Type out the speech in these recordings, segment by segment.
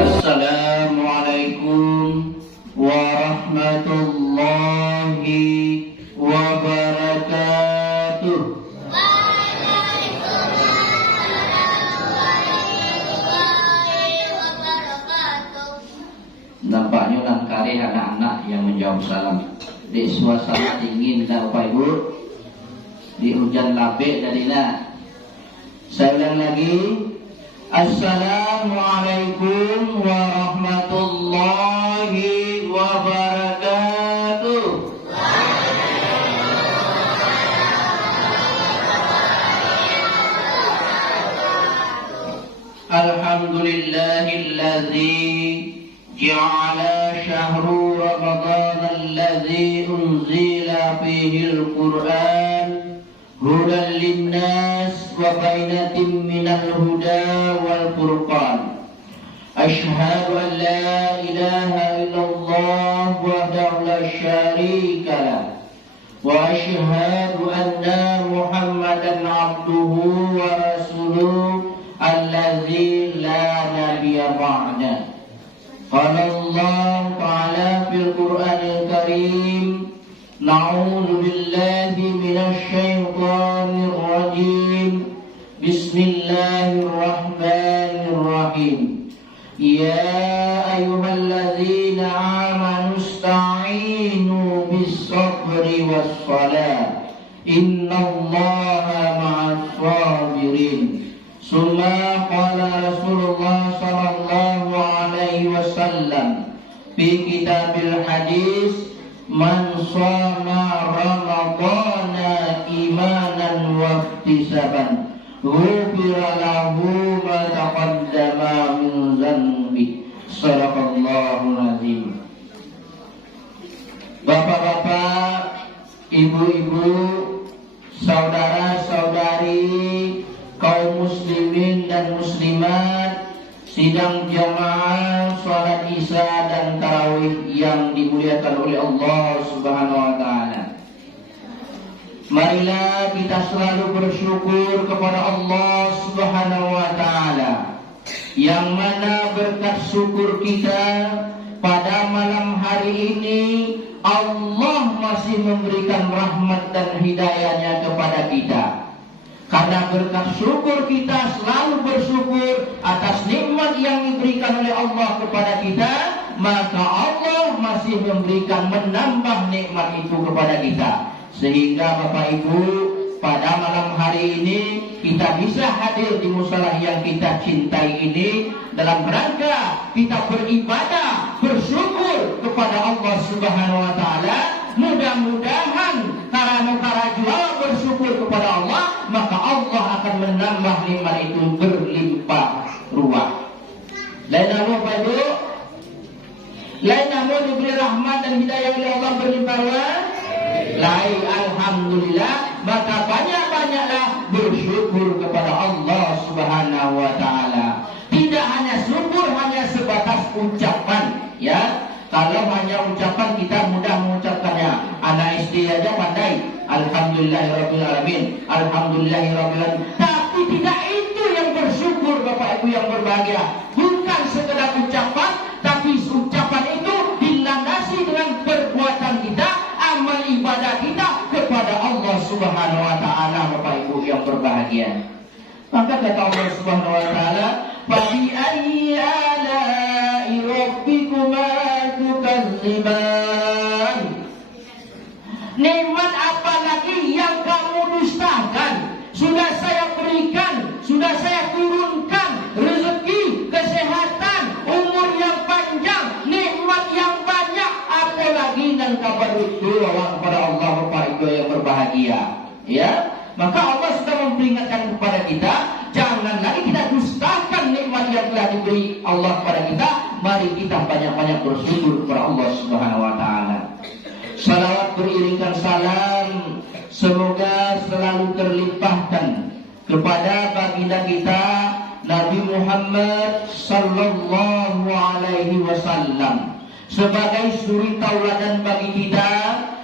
Assalamualaikum warahmatullahi wabarakatuh. Nampaknya nang kari anak-anak yang menjawab salam di suasana dingin dan Bapak Ibu, di hujan labik dadina. Saya ulang lagi. Assalamualaikum warahmatullahi wabarakatuh. Alhamdulillahilladzi ja'ala syahru Ramadan alladzi unzila fihil Qur'an hudan linnas wa bainatin minal huda wal furqan. Asyhadu an la ilaha illallah wahdahu la syarika lah wa asyhadu anna Muhammadan abduhu wa rasuluhu alladzi la nabiyya ba'da. Qala Allah ta'ala fil Qur'anil Karim, na'udzu billahi minasy syaithanir rajim. Bismillahirrahmanirrahim. Ya ayyuhalladzina amanu ista'inu bis-sabri was-salah. Innallaha ma'as sabirin. Summa qala Rasulullah sallallahu alaihi wasallam fi kitabil hadis, man shoma ramadhana imanan wa ihtisaban ghufira lahu ma taqaddama min dhanbi. Shadaqallahul azim. Bapak-bapak, ibu-ibu, saudara-saudari, kaum muslimin dan muslimat, sidang jamaah salat Isya dan tarawih yang dimuliakan oleh Allah Subhanahu wa taala. Marilah kita selalu bersyukur kepada Allah Subhanahu wa taala, yang mana berkat syukur kita pada malam hari ini Allah masih memberikan rahmat dan hidayahnya kepada kita. Karena berkat syukur kita selalu bersyukur atas nikmat yang diberikan oleh Allah kepada kita, maka Allah masih memberikan, menambah nikmat itu kepada kita. Sehingga Bapak Ibu, pada malam hari ini kita bisa hadir di musala yang kita cintai ini dalam rangka kita beribadah, bersyukur kepada Allah Subhanahu wa taala. Mudah-mudahan karena jual bersyukur kepada Allah, maka Allah akan menambah nikmat itu berlimpah ruah. Lain nama Bapak Ibu, lain nama diberi rahmat dan hidayah oleh Allah berlimpah ruah. Lain, alhamdulillah, maka banyak-banyaklah bersyukur kepada Allah Subhanahu wa taala. Tidak hanya syukur hanya sebatas ucapan, ya. Kalau hanya ucapan kita mudah mengucapkannya. Anak SD aja pandai, alhamdulillahirabbil alamin, alhamdulillahirabbil alamin. Tapi tidak itu yang bersyukur Bapak Ibu yang berbahagia. Bukan sekedar ucapan, tapi ucapan itu dilandasi dengan perbuatan kita, amal ibadah kita kepada Allah Subhanahu wa taala, Bapak Ibu yang berbahagia. Maka kata Allah Subhanahu wa taala, "Fa bi ayyi ala'i rabbikuma tukadziban?" Nikmat apa lagi yang kamu dustakan? Sudah saya berikan, sudah saya turunkan rezeki, kesehatan, umur yang panjang, nikmat yang banyak, apalagi dan kabar itu kepada Allah Bapak Ibu yang berbahagia, ya. Maka Allah sudah memperingatkan kepada kita, jangan lagi kita dustakan nikmat yang telah diberi Allah kepada kita. Mari kita banyak-banyak bersyukur kepada Allah Subhanahu wa taala. Salawat beriringkan salam semoga selalu terlimpahkan kepada baginda kita Nabi Muhammad sallallahu alaihi wasallam sebagai suri tauladan bagi kita,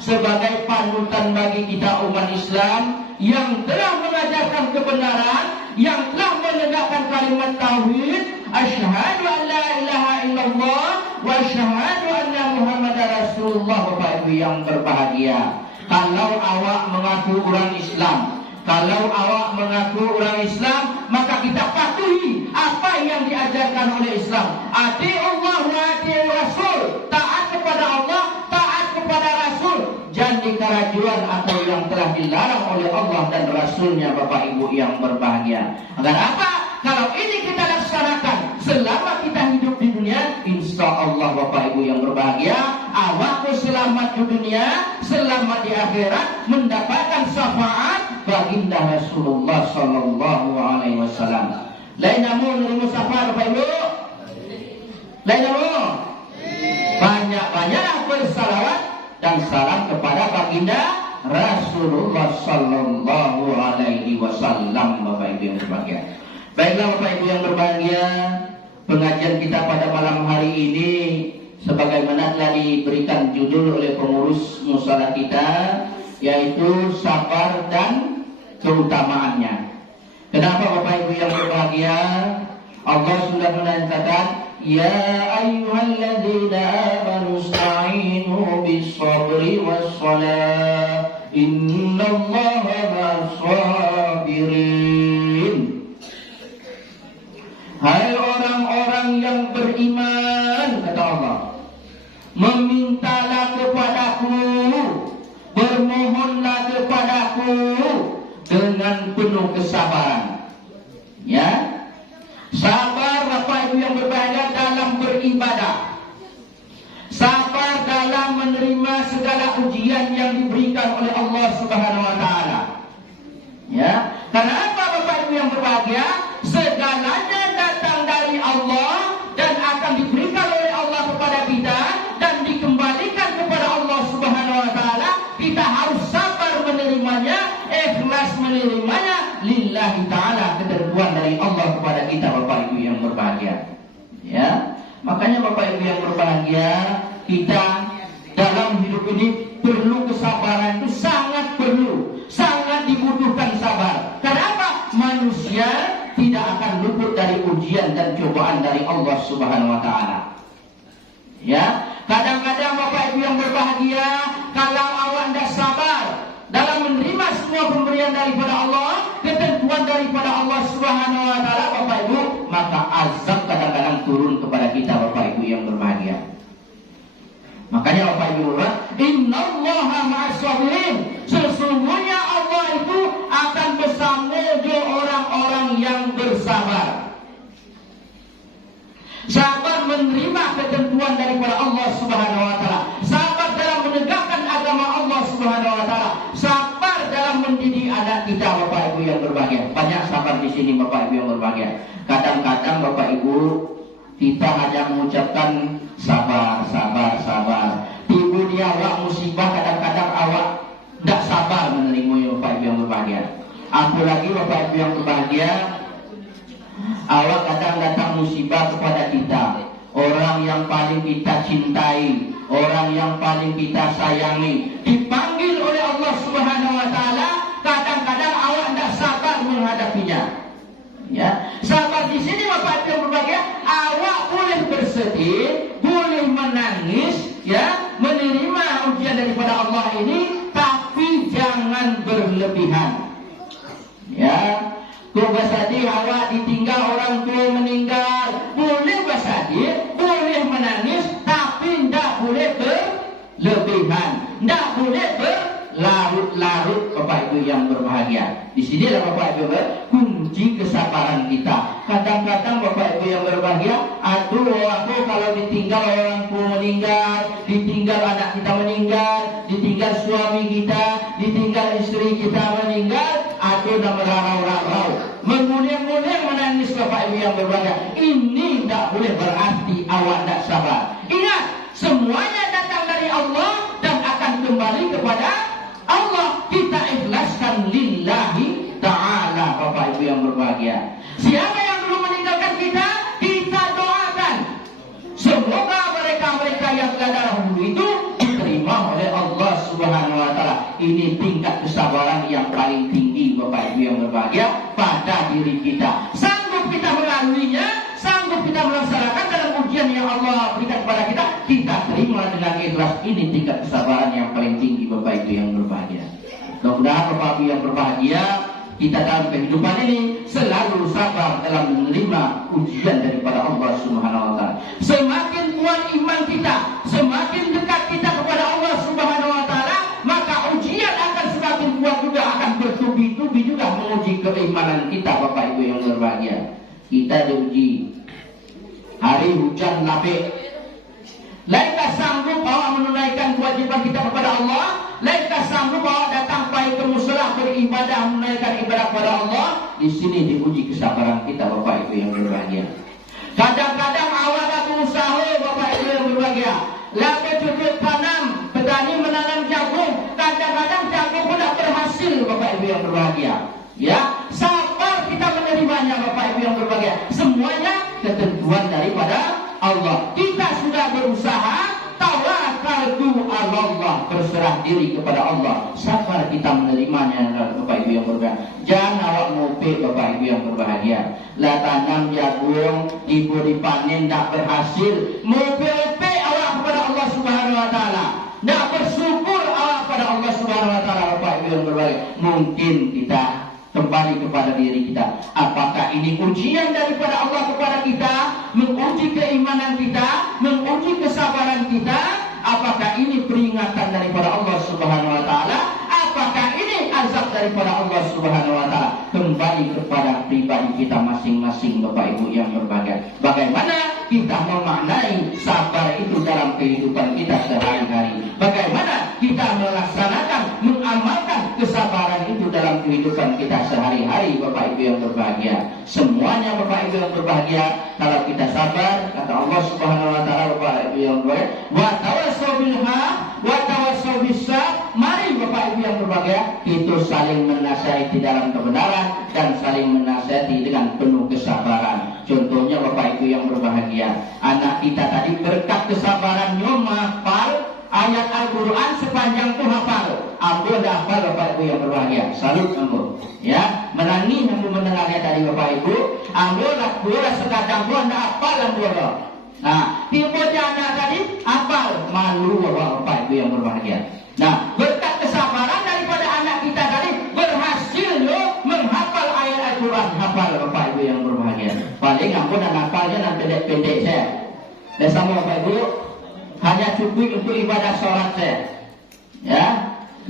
sebagai panutan bagi kita umat Islam yang telah mengajarkan kebenaran, yang telah menegakkan kalimat tauhid, asyhadu an la ilaha illallah wa asyhadu anna Muhammadar Rasulullah. Bapak Ibu yang berbahagia, kalau awak mengaku orang Islam, kalau awak mengaku orang Islam, maka kita patuhi apa yang diajarkan oleh Islam. Ati Allah wa ati Rasul, taat kepada Allah, taat kepada Rasul. Jangan kerajuan atau yang telah dilarang oleh Allah dan Rasulnya, Bapak Ibu yang berbahagia. Agar apa? Kalau ini kita laksanakan selama kita hidup di dunia, insya Allah Bapak Ibu yang berbahagia, awakmu selamat di dunia, selamat di akhirat, mendapatkan syafaat baginda Rasulullah Sallallahu Alaihi Wasallam. Lain namun nerima syafaat Bapak Ibu, lain namun banyak-banyaklah bersalawat dan salam kepada baginda Rasulullah Sallallahu Alaihi Wasallam. Bapak Ibu yang berbahagia, baiklah Bapak Ibu yang berbahagia, pengajian kita pada malam hari ini sebagaimana telah diberikan judul oleh pengurus musala kita, yaitu sabar dan keutamaannya. Kenapa Bapak Ibu yang berbahagia? Allah sudah menyatakan, ya ayyuhalladzina amanu ista'inu bis-sabri was-salah innallaha ma'as-sabirin. Hai orang-orang yang beriman, kata Allah, memintalah kepadaku, bermohonlah kepadaku dengan penuh kesabaran. Ya, sabar Bapak Ibu yang berbahagia dalam beribadah, sabar dalam menerima segala ujian yang diberikan oleh Allah Subhanahu Wa Taala. Ya, karena apa Bapak Ibu yang berbahagia? Segalanya datang dari Allah dan akan diberikan oleh Allah kepada kita dan dikembalikan kepada Allah Subhanahu Wa Taala. Kita harus sabar menerimanya, ikhlas menerimanya, lillahi ta'ala, ketentuan dari Allah kepada kita Bapak Ibu yang berbahagia. Ya, makanya Bapak Ibu yang berbahagia, kita dalam hidup ini perlu kesabaran, itu sangat perlu, sangat dibutuhkan sabar. Kenapa? Manusia tidak akan luput dari ujian dan cobaan dari Allah Subhanahu Wa Taala. Ya, kadang-kadang Bapak Ibu yang berbahagia, kalau awak tidak sabar dalam menerima semua pemberian daripada Allah, ketentuan daripada Allah Subhanahu Wa Taala, Bapak Ibu, maka azab kadang-kadang turun kepada kita Bapak Ibu yang berbahagia. Makanya Bapak Ibu, innallaha ma'as-sabirin, sesungguhnya Allah itu akan bersama orang-orang yang bersabar. Sabar menerima ketentuan daripada Allah Subhanahu Wa Taala, sabar dalam menegakkan agama Allah Subhanahu Wa Taala, sabar dalam mendidik anak kita Bapak Ibu yang berbahagia. Banyak sabar di sini Bapak Ibu yang berbahagia. Kadang-kadang Bapak Ibu kita hanya mengucapkan sabar, sabar, sabar. Tiba di awak musibah, kadang-kadang awak tidak sabar menerima Bapak Ibu yang berbahagia. Apalagi Bapak Ibu yang berbahagia, awak kadang datang musibah kepada kita, orang yang paling kita cintai, orang yang paling kita sayangi, dipanggil oleh Allah Subhanahu Wa Taala. Kadang-kadang awak tidak sabar menghadapinya. Ya, sabar di sini Bapak Ibu yang berbahagia, awak boleh bersedih, boleh menangis, ya, menerima ujian daripada Allah ini, tapi jangan berlebihan. Ya, kau bersedih awak ditinggal orang tua meninggal, boleh bersedih, boleh menangis, tapi tidak boleh berlebihan, tidak boleh berlarut-larut Bapak Ibu yang berbahagia. Di sinilah Bapak Ibu kunci kesabaran kita. Kadang-kadang Bapak Ibu yang berbahagia, aduh aku kalau ditinggal orang tua meninggal, ditinggal anak kita meninggal, ditinggal suami kita, ditinggal istri kita meninggal, aduh udah merarau-rarau, menguning-uning menangis Bapak Ibu yang berbahagia. Ini tidak boleh berarti awak tidak sabar. Ingat, semuanya datang dari Allah dan akan kembali kepada Allah. Kita ikhlaskan lillahi ta'ala Bapak Ibu yang berbahagia. Siapa yang belum meninggalkan kita, kita doakan, semoga mereka-mereka yang telah dahulu itu diterima oleh Allah Subhanahu Wa Taala. Ini tingkat kesabaran yang paling tinggi Bapak Ibu yang berbahagia pada diri kita. Sanggup kita kita melaksanakan dalam ujian yang Allah berikan kepada kita, kita terima dengan ikhlas. Ini tingkat kesabaran yang paling tinggi Bapak Ibu yang berbahagia. Mudah-mudahan Bapak Ibu yang berbahagia, kita dalam kehidupan ini selalu sabar dalam menerima ujian daripada Allah Subhanahu wa taala. Semakin kuat iman kita, semakin dekat kita kepada Allah Subhanahu wa taala, maka ujian akan semakin kuat juga, akan bertubi-tubi juga menguji keimanan kita Bapak Ibu yang berbahagia. Kita diuji hari hujan lapik. Laikah sanggup awak menunaikan kewajiban kita kepada Allah? Laikah sanggup awak datang pagi ke musala beribadah, menunaikan ibadah kepada Allah? Di sini diuji kesabaran kita Bapak Ibu yang berbahagia. Kadang-kadang awak dah berusaha Bapak Ibu yang berbahagia, lagi cucuk tanam, petani menanam jagung, kadang-kadang jagung pun tak berhasil Bapak Ibu yang berbahagia. Ya, sabar kita menerimanya Bapak Ibu yang berbahagia. Semuanya ketentuan daripada Allah. Kita sudah berusaha, tawakkaltu ala Allah, berserah diri kepada Allah. Sabar kita menerimanya Bapak Ibu yang berbahagia. Jangan awak ngopi Bapak Ibu yang berbahagia. Lah tanam jagung, ibu dipanen tak berhasil, ngopi-ngopi awak kepada Allah Subhanahu wa taala. Tak bersyukur awak kepada Allah Subhanahu wa taala Bapak Ibu yang berbahagia. Mungkin kita kembali kepada diri kita. Apakah ini ujian daripada Allah kepada kita, menguji keimanan kita, menguji kesabaran kita? Apakah ini peringatan daripada Allah Subhanahu wa taala? Apakah ini azab daripada Allah Subhanahu wa taala? Kembali kepada pribadi kita masing-masing Bapak Ibu yang berbahagia. Bagaimana kita memaknai sabar itu dalam kehidupan kita sehari-hari? Bagaimana kita melaksanakan, mengamalkan kesabaran itu dalam kehidupan kita sehari-hari Bapak Ibu yang berbahagia? Semuanya Bapak Ibu yang berbahagia, kalau kita sabar, kata Allah Subhanahu wa taala Bapak Ibu yang berbahagia, wa tawassaw bil haq wa tawassaw bis sabr. Mari Bapak Ibu yang berbahagia, itu saling menasihati dalam kebenaran dan saling menasihati dengan penuh kesabaran. Contohnya Bapak Ibu yang berbahagia, anak kita tadi berkat kesabarannya menghafal ayat Al-Quran sepanjang itu hafal. Ambo dah hafal Bapak Ibu yang berbahagia. Salut ambo. Ya, menangi ambo mendengarnya tadi Bapak Ibu. Ambo lah bola sekadang bola dah hafal ambo. Nah, tiba anak tadi hafal, malu Bapak Ibu yang berbahagia. Nah, berkat kesabaran daripada anak kita tadi berhasil menghafal ayat Al-Quran. Hafal Bapak Ibu yang berbahagia. Paling ambo dan hafalnya dan pendek-pendek saya. Dan sama Bapak Ibu, hanya cukup untuk ibadah sholat saya. Ya,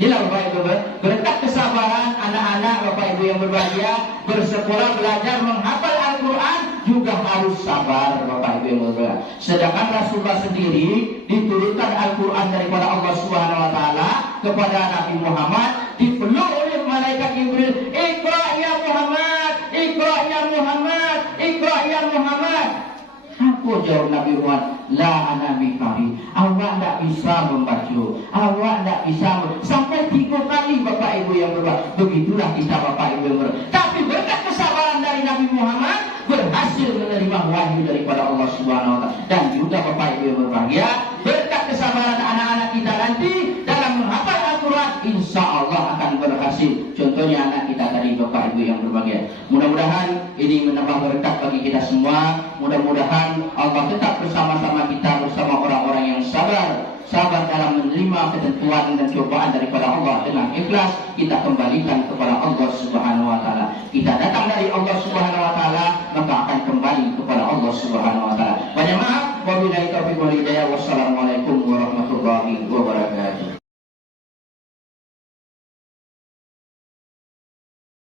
inilah Bapak Ibu, berkat kesabaran anak-anak Bapak Ibu yang berbahagia, bersekolah, belajar, menghafal Al-Quran, juga harus sabar Bapak Ibu yang berbahagia. Sedangkan Rasulullah sendiri diturunkan Al-Quran daripada Allah Subhanahu wa taala kepada Nabi Muhammad, dipeluk oleh malaikat Jibril, "Iqra ya Muhammad, Iqra ya Muhammad, Iqra ya Muhammad." Apa jawab Nabi Muhammad? La ana biqari. Awak tak bisa membaca, awak tak bisa sampai 3 kali Bapak Ibu yang berbahagia. Begitulah kita Bapak Ibu yang berbahagia. Tapi berkat kesabaran dari Nabi Muhammad, berhasil menerima wahyu daripada Allah Subhanahu wa taala. Dan juga Bapak Ibu yang berbahagia, berkat kesabaran anak-anak kita nanti dalam menghafal Al-Quran, insya Allah akan berhasil. Contohnya anak kita tadi Bapak Ibu yang berbahagia. Mudah-mudahan ini menambah berkat bagi kita semua. Mudah-mudahan Allah tetap bersama-sama kita, bersama orang-orang yang sabar dalam menerima ketentuan dan cobaan daripada Allah. Dengan ikhlas kita kembalikan kepada Allah Subhanahu